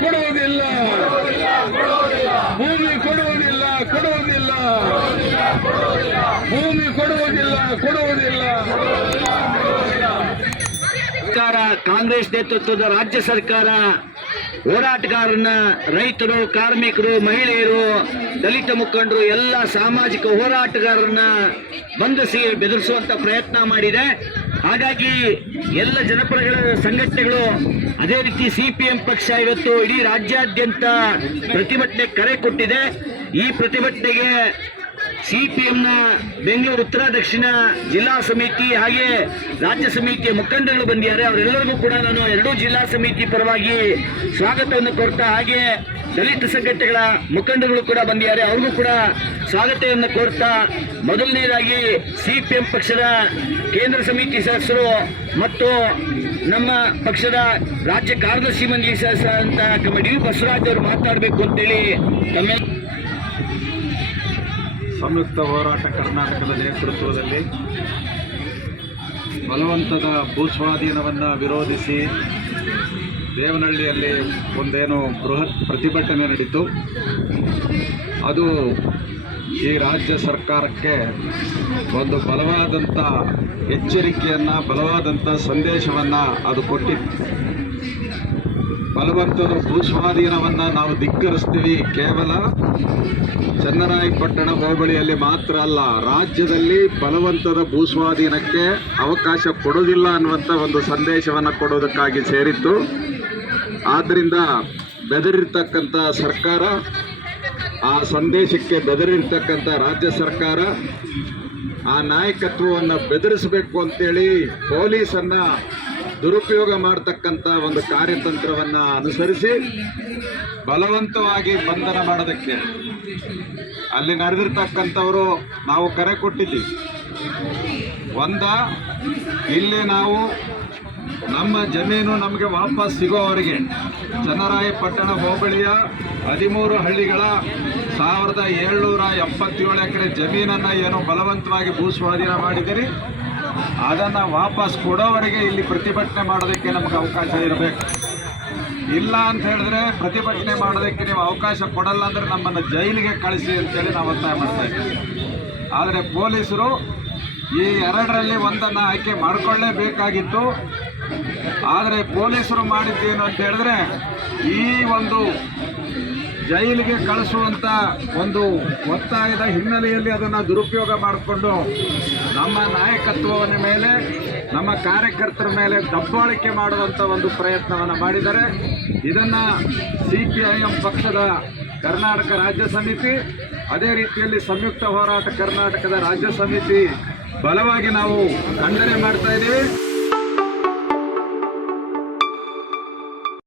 ಕೊಡುವುದಿಲ್ಲ ಭೂಮಿ ಕೊಡುವುದಿಲ್ಲ ಭೂಮಿ ಕೊಡುವುದಿಲ್ಲ ಸರ್ಕಾರ, ಕಾಂಗ್ರೆಸ್ ನೇತೃತ್ವದ ರಾಜ್ಯ ಸರ್ಕಾರ ಹೋರಾಟಗಾರರನ್ನ, ರೈತರು, ಕಾರ್ಮಿಕರು, ಮಹಿಳೆಯರು, ದಲಿತ ಮುಖಂಡರು, ಎಲ್ಲ ಸಾಮಾಜಿಕ ಹೋರಾಟಗಾರರನ್ನ ಬಂಧಿಸಿ ಬೆದರಿಸುವಂತ ಪ್ರಯತ್ನ ಮಾಡಿದೆ. ಹಾಗಾಗಿ ಎಲ್ಲ ಜನಪರ ಸಂಘಟನೆಗಳು, ಅದೇ ರೀತಿ ಸಿಪಿಎಂ ಪಕ್ಷ ಇವತ್ತು ಇಡೀ ರಾಜ್ಯಾದ್ಯಂತ ಪ್ರತಿಭಟನೆ ಕರೆ ಕೊಟ್ಟಿದೆ. ಈ ಪ್ರತಿಭಟನೆಗೆ ಸಿಪಿಎಂನ ಬೆಂಗಳೂರು ಉತ್ತರ ದಕ್ಷಿಣ ಜಿಲ್ಲಾ ಸಮಿತಿ ಹಾಗೆ ರಾಜ್ಯ ಸಮಿತಿಯ ಮುಖಂಡಗಳು ಬಂದಿದ್ದಾರೆ. ಅವರೆಲ್ಲರಿಗೂ ಕೂಡ ನಾನು ಎರಡೂ ಜಿಲ್ಲಾ ಸಮಿತಿ ಪರವಾಗಿ ಸ್ವಾಗತವನ್ನು ಕೋರ್ತಾ, ಹಾಗೆ ದಲಿತ ಸಂಘಟನೆಗಳ ಮುಖಂಡಗಳು ಕೂಡ ಬಂದಿದ್ದಾರೆ, ಅವ್ರಿಗೂ ಕೂಡ ಸ್ವಾಗತವನ್ನು ಕೋರ್ತಾ, ಮೊದಲನೇದಾಗಿ ಸಿಪಿಎಂ ಪಕ್ಷದ ಕೇಂದ್ರ ಸಮಿತಿ ಸದಸ್ಯರು ಮತ್ತು ನಮ್ಮ ಪಕ್ಷದ ರಾಜ್ಯ ಕಾರ್ಯದರ್ಶಿ ಮಂಡಳಿ ಸದಸ್ಯ ಅಂತ ಡಿ ಬಸವರಾಜ್ ಅವರು ಮಾತಾಡಬೇಕು ಅಂತೇಳಿ ತಮ್ಮ ಸಂಯುಕ್ತ ಹೋರಾಟ ಕರ್ನಾಟಕದ ನೇತೃತ್ವದಲ್ಲಿ ಬಲವಂತದ ಭೂಸ್ವಾಧೀನವನ್ನು ವಿರೋಧಿಸಿ ದೇವನಹಳ್ಳಿಯಲ್ಲಿ ಒಂದೇನು ಬೃಹತ್ ಪ್ರತಿಭಟನೆ ನಡೀತು. ಅದು ಈ ರಾಜ್ಯ ಸರ್ಕಾರಕ್ಕೆ ಒಂದು ಬಲವಾದಂಥ ಎಚ್ಚರಿಕೆಯನ್ನು, ಬಲವಾದಂಥ ಸಂದೇಶವನ್ನು ಅದು ಕೊಟ್ಟಿತ್ತು. ಬಲವಂತದ ಭೂಸ್ವಾಧೀನವನ್ನು ನಾವು ಧಿಕ್ಕರಿಸ್ತೀವಿ, ಕೇವಲ ಚನ್ನರಾಯಪಟ್ಟಣ ಹೋಬಳಿಯಲ್ಲಿ ಮಾತ್ರ ಅಲ್ಲ, ರಾಜ್ಯದಲ್ಲಿ ಬಲವಂತದ ಭೂಸ್ವಾಧೀನಕ್ಕೆ ಅವಕಾಶ ಕೊಡೋದಿಲ್ಲ ಅನ್ನುವಂಥ ಒಂದು ಸಂದೇಶವನ್ನು ಕೊಡೋದಕ್ಕಾಗಿ ಸೇರಿತ್ತು. ಆದ್ದರಿಂದ ಬೆದರಿರ್ತಕ್ಕಂಥ ಸರ್ಕಾರ, ಆ ಸಂದೇಶಕ್ಕೆ ಬೆದರಿರ್ತಕ್ಕಂಥ ರಾಜ್ಯ ಸರ್ಕಾರ ಆ ನಾಯಕತ್ವವನ್ನು ಬೆದರಿಸಬೇಕು ಅಂತೇಳಿ ಪೊಲೀಸನ್ನು ದುರುಪಯೋಗ ಮಾಡತಕ್ಕಂಥ ಒಂದು ಕಾರ್ಯತಂತ್ರವನ್ನು ಅನುಸರಿಸಿ ಬಲವಂತವಾಗಿ ಬಂಧನ ಮಾಡೋದಕ್ಕೆ ಅಲ್ಲಿ ನಡೆದಿರ್ತಕ್ಕಂಥವರು ನಾವು ಕರೆ ಕೊಟ್ಟಿದ್ದೀವಿ. ಇಲ್ಲಿ ನಾವು ನಮ್ಮ ಜಮೀನು ನಮಗೆ ವಾಪಸ್ ಸಿಗೋವರೆಗೆ ಚನ್ನರಾಯಪಟ್ಟಣ ಹೋಬಳಿಯ 13 ಹಳ್ಳಿಗಳ 1777 ಎಕರೆ ಜಮೀನನ್ನು ಏನೋ ಬಲವಂತವಾಗಿ ಭೂಸ್ವಾಧೀನ ಮಾಡಿದಿರಿ, ಅದನ್ನು ವಾಪಸ್ ಕೊಡೋವರೆಗೆ ಇಲ್ಲಿ ಪ್ರತಿಭಟನೆ ಮಾಡೋದಕ್ಕೆ ನಮಗೆ ಅವಕಾಶ ಇರಬೇಕು. ಇಲ್ಲ ಅಂತ ಹೇಳಿದ್ರೆ ಪ್ರತಿಭಟನೆ ಮಾಡೋದಕ್ಕೆ ನೀವು ಅವಕಾಶ ಕೊಡಲ್ಲ ಅಂದರೆ ನಮ್ಮನ್ನು ಜೈಲಿಗೆ ಕಳಿಸಿ ಅಂತೇಳಿ ನಾವು ಒತ್ತಾಯ ಮಾಡ್ತಾ ಇದ್ದೀವಿ. ಆದರೆ ಪೊಲೀಸರು ಈ 2ರಲ್ಲಿ ಒಂದನ್ನು ಆಯ್ಕೆ ಮಾಡಿಕೊಳ್ಳೇಬೇಕಾಗಿತ್ತು. ಆದರೆ ಪೊಲೀಸರು ಮಾಡಿದ್ದೇನು ಅಂತ ಹೇಳಿದ್ರೆ ಈ ಒಂದು ಜೈಲಿಗೆ ಕಳಿಸುವಂಥ ಒಂದು ಒತ್ತಾಯದ ಹಿನ್ನೆಲೆಯಲ್ಲಿ ಅದನ್ನು ದುರುಪಯೋಗ ಮಾಡಿಕೊಂಡು ನಮ್ಮ ನಾಯಕತ್ವದ ಮೇಲೆ, ನಮ್ಮ ಕಾರ್ಯಕರ್ತರ ಮೇಲೆ ದಬ್ಬಾಳಿಕೆ ಮಾಡುವಂಥ ಒಂದು ಪ್ರಯತ್ನವನ್ನು ಮಾಡಿದ್ದಾರೆ. ಇದನ್ನು ಸಿಪಿಐಎಂ ಪಕ್ಷದ ಕರ್ನಾಟಕ ರಾಜ್ಯ ಸಮಿತಿ, ಅದೇ ರೀತಿಯಲ್ಲಿ ಸಂಯುಕ್ತ ಹೋರಾಟ ಕರ್ನಾಟಕದ ರಾಜ್ಯ ಸಮಿತಿ ಬಲವಾಗಿ ನಾವು ಖಂಡನೆ ಮಾಡ್ತಾ ಇದ್ದೀವಿ.